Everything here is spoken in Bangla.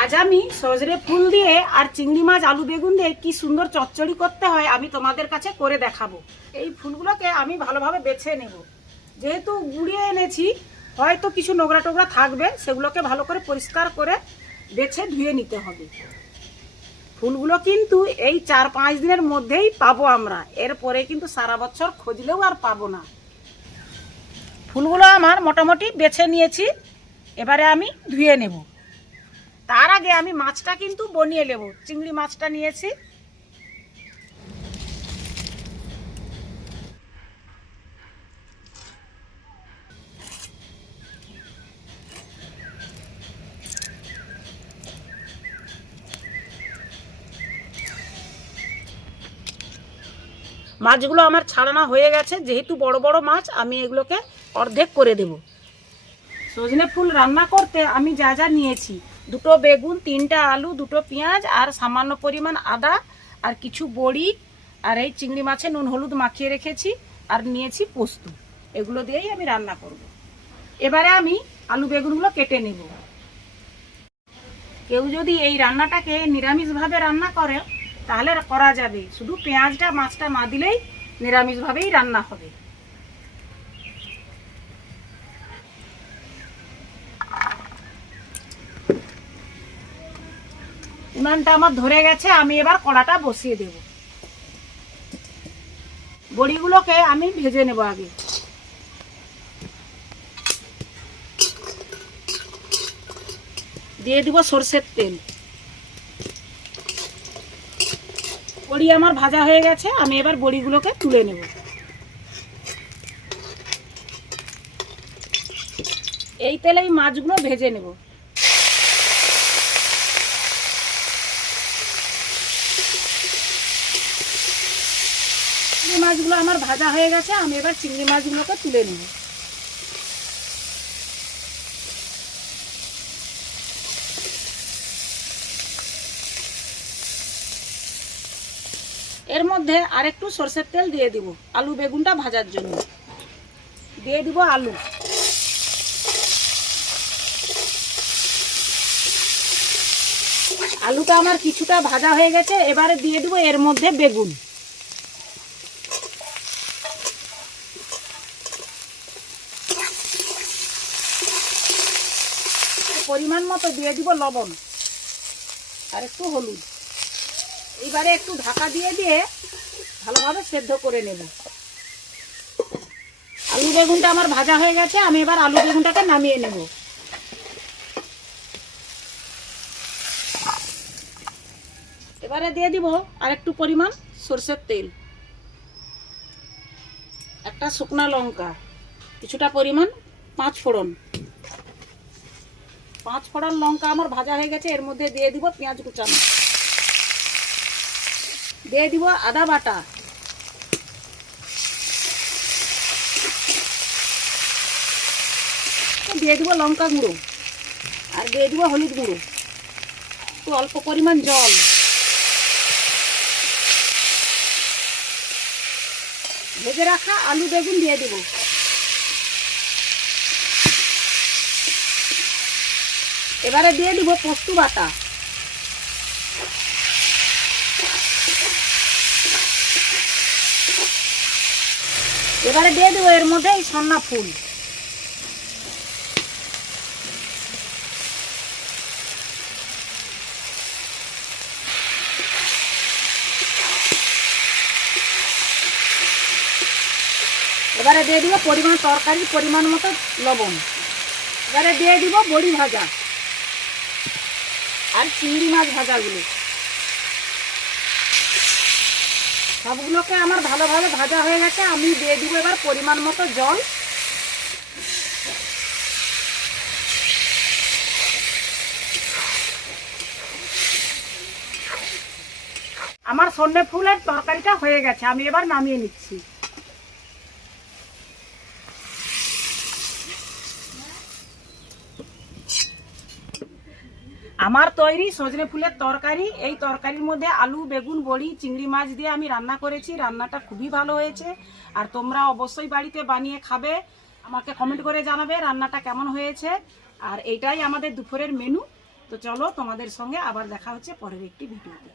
আজ আমি সজনে ফুল দিয়ে আর চিংড়ি মাছ, আলু বেগুন দিয়ে কি সুন্দর চচ্চড়ি করতে হয় আমি তোমাদের কাছে করে দেখাবো। এই ফুলগুলোকে আমি ভালোভাবে বেছে নেব। যেহেতু গুঁড়িয়ে এনেছি, হয়তো কিছু নোংরা টোংরা থাকবে, সেগুলোকে ভালো করে পরিষ্কার করে বেছে ধুয়ে নিতে হবে। ফুলগুলো কিন্তু এই চার পাঁচ দিনের মধ্যেই পাবো আমরা। এরপরে কিন্তু সারা বছর খুঁজলেও আর পাবো না। ফুলগুলো আমার মোটামুটি বেছে নিয়েছি। এবারে আমি ধুয়ে নেব। তার আগে আমি মাছটা কিন্তু বনিয়ে নেব। চিংড়ি মাছটা নিয়েছি। মাছগুলো আমার ছাড়ানো হয়ে গেছে। যেহেতু বড় বড় মাছ, আমি এগুলোকে অর্ধেক করে দেব। সজনে ফুল রান্না করতে আমি যা যা নিয়েছি দুটো বেগুন, তিনটা আলু, দুটো পেঁয়াজ, আর সামান্য পরিমাণ আদা, আর কিছু বড়ি, আর এই চিংড়ি মাছে নুন হলুদ মাখিয়ে রেখেছি, আর নিয়েছি পোস্ত। এগুলো দিয়েই আমি রান্না করব। এবারে আমি আলু বেগুনগুলো কেটে নেব। কেউ যদি এই রান্নাটাকে নিরামিষভাবে রান্না করে, তাহলে করা যাবে। শুধু পেঁয়াজটা, মাছটা না দিলেই নিরামিষভাবেই রান্না হবে। উনানটা আমার ধরে গেছে, আমি এবার কড়াটা বসিয়ে দেব। বড়িগুলোকে আমি ভেজে নেব আগে। দিয়ে দিব সর্ষের তেল। বড়ি আমার ভাজা হয়ে গেছে, আমি এবার বড়িগুলোকে তুলে নেব। এই তেলেই মাছগুলো ভেজে নেব। মাছগুলো আমার ভাজা হয়ে গেছে, আমি এবার চিংড়ি মাছগুলোকে তুলে নেব। এর মধ্যে আরেকটু সরষের তেল দিয়ে দিব, আলু বেগুনটা ভাজার জন্য। দিয়ে দিব আলু। আলুটা আমার কিছুটা ভাজা হয়ে গেছে, এবারে দিয়ে দিব এর মধ্যে বেগুন। পরিমাণ মতো দিয়ে দিব লবণ আর একটু হলুদ। এবারে একটু ঢাকা দিয়ে দিয়ে ভালোভাবে সেদ্ধ করে নেব। আলু বেগুনটা আমার ভাজা হয়ে গেছে, আমি এবার আলু বেগুনটাকে নামিয়ে নেব। এবারে দিয়ে দিব আর একটু পরিমাণ সরষের তেল। একটা শুকনা লঙ্কা, কিছুটা পরিমাণ পাঁচ ফোড়ন। পাঁচ ফোড়ন লঙ্কা আমার ভাজা হয়ে গেছে, এর মধ্যে দিয়ে দিব পেঁয়াজ কুচানো। দিয়ে দিব আদা বাটা। দিয়ে দিব লঙ্কা গুঁড়ো আর দিয়ে দিব হলুদ গুঁড়ো। একটু অল্প পরিমাণ জল। ভেজে রাখা আলু বেগুন দিয়ে দিব। এবারে দিয়ে দিব পোস্ত বাটা। এবারে দিয়ে দেবো এর মধ্যে এই সন্না ফুল। এবারে দিয়ে দিব পরিমাণ তরকারির পরিমাণ মতো লবণ। এবারে দিয়ে দিব বড়ি ভাজা। আর চিংড়ি মাছ ভাজাগুলো। সবগুলোকে আমার ভালোভাবে ভাজা হয়ে গেছে, আমি দিয়ে দিব এবার পরিমাণ মতো জল। আমার সন্ধ্যে ফুলের তরকারিটা হয়ে গেছে, আমি এবার নামিয়ে নিচ্ছি। আমার তৈরি সজনে ফুলের তরকারি, এই তরকারির মধ্যে আলু, বেগুন, বড়ি, চিংড়ি মাছ দিয়ে আমি রান্না করেছি। রান্নাটা খুবই ভালো হয়েছে। আর তোমরা অবশ্যই বাড়িতে বানিয়ে খাবে। আমাকে কমেন্ট করে জানাবে রান্নাটা কেমন হয়েছে। আর এটাই আমাদের দুপুরের মেনু তো চলো তোমাদের সঙ্গে আবার দেখা হচ্ছে পরের একটি ভিডিওতে।